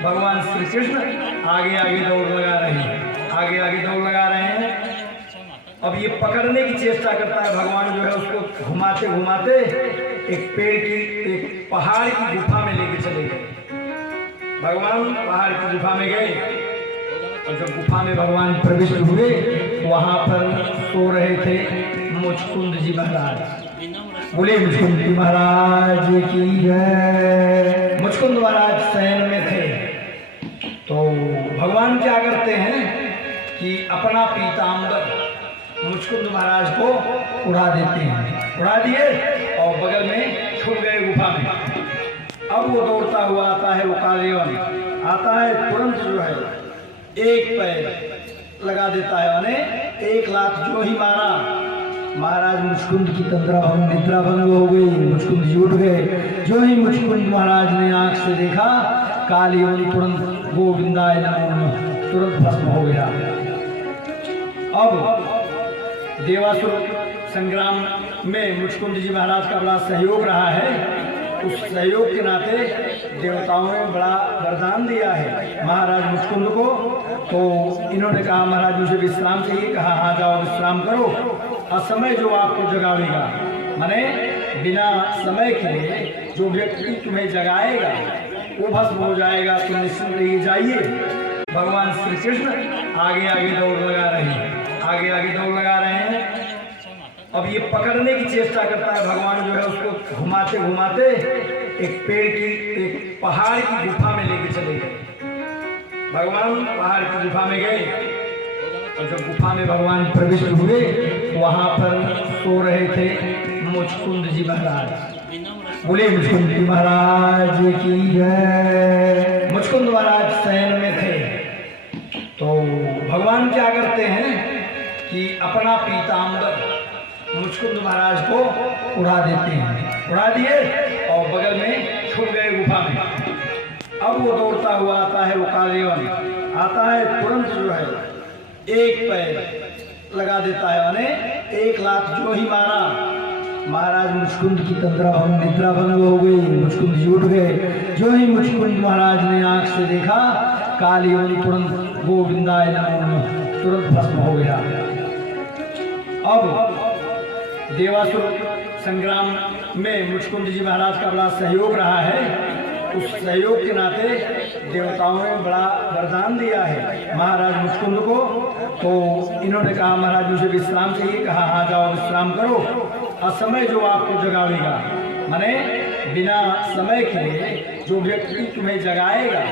भगवान श्री कृष्ण आगे आगे दौड़ लगा रहे हैं, आगे आगे दौड़ लगा रहे हैं। अब ये पकड़ने की चेष्टा करता है। भगवान जो है उसको घुमाते घुमाते एक पहाड़ की गुफा में लेके चले गए। भगवान पहाड़ की गुफा में गए और जब गुफा में भगवान प्रविष्ट हुए वहां पर सो रहे थे मुचकुंद जी महाराज। बोले मुचकुंद जी महाराज की जय। मुचकुंद महाराज शयन में थे तो भगवान क्या करते हैं कि अपना पीताम्बर मुचकुंद महाराज को उड़ा देते हैं। उड़ा दिए और बगल में छुप गए गुफा में। अब वो दौड़ता हुआ आता है, वो कालेवन आता है, तुरंत जो है एक पैर लगा देता है, यानी एक लात जो ही मारा, महाराज मुचकुंद की तंद्रा भंग निद्रा भंग हो गई। मुचकुंद जी उठ गए। जो ही मुचकुंद महाराज ने आंख से देखा कालीवन तुरंत गोविंदाय नमो नमः तुरंत भस्म हो गया। अब देवासुर संग्राम में मुचकुंद जी महाराज का बड़ा सहयोग रहा है। उस सहयोग के नाते देवताओं ने बड़ा वरदान दिया है महाराज मुचकुंद को। तो इन्होंने कहा महाराज मुझे विश्राम चाहिए। कहा हाँ जाओ विश्राम करो, असमय जो आपको जगावेगा, माने बिना समय के जो व्यक्ति तुम्हें जगाएगा वो भस्म हो जाएगा, तुम निश्चिंत रहिए जाइए। भगवान श्री कृष्ण आगे आगे दौड़ लगा रहे हैं, आगे आगे दौड़ लगा रहे हैं। अब ये पकड़ने की चेष्टा करता है। भगवान जो है उसको घुमाते घुमाते एक पहाड़ की गुफा में लेके चले गए। भगवान पहाड़ की गुफा में गए और जब गुफा में भगवान प्रविष्ट हुए वहां पर सो रहे थे मुचकुंद जी महाराज। बोले मुचकुंद जी महाराज की जय। मुचकुंद महाराज शयन में थे तो भगवान क्या करते हैं कि अपना पीताम्बर मुचकुंद महाराज को उड़ा देते हैं। उड़ा दिए और बगल में छुप गए गुफा में। अब वो दौड़ता हुआ आता है, वो कालेवन आता है, तुरंत जो है एक पैर लगा देता है, यानी एक लात जो ही मारा, महाराज मुचकुंद की तंद्रा भंग निद्रा भंग हो गई। मुचकुंद जी उठ गए। जो ही मुचकुंद महाराज ने आंख से देखा कालीवन तुरंत गोविंदाय नमो नमः तुरंत भस्म हो गया। अब देवासुर संग्राम में मुचकुंद जी महाराज का बड़ा सहयोग रहा है। उस सहयोग के नाते देवताओं ने बड़ा वरदान दिया है महाराज मुचकुंद को। तो इन्होंने कहा महाराज मुझे विश्राम चाहिए। कहा हाँ जाओ विश्राम करो, असमय जो आपको जगावेगा, माने बिना समय के जो व्यक्ति तुम्हें जगाएगा